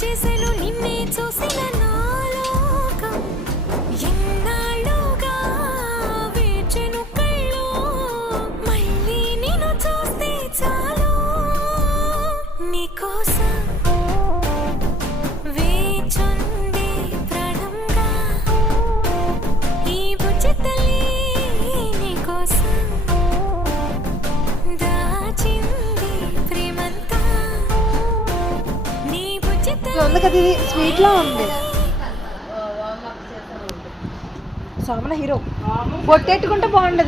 చేసెను నిన్నే చూసిన నాలోకం ఎన్నాళ్ళుగా వేచెను కళ్ళు మళ్ళీ నిన్ను చూస్తే చాలు నీకోసం వేచుండే ప్రాణంగా ఈ బుజ్జి తల్లి నీకోసం దాచింది ప్రేమంతా నీ బుజ్జి ఉంది కదా, ఇది స్వీట్ లా ఉంది. సోమన హీరో బొట్టెట్టుకుంటే బాగుండదు.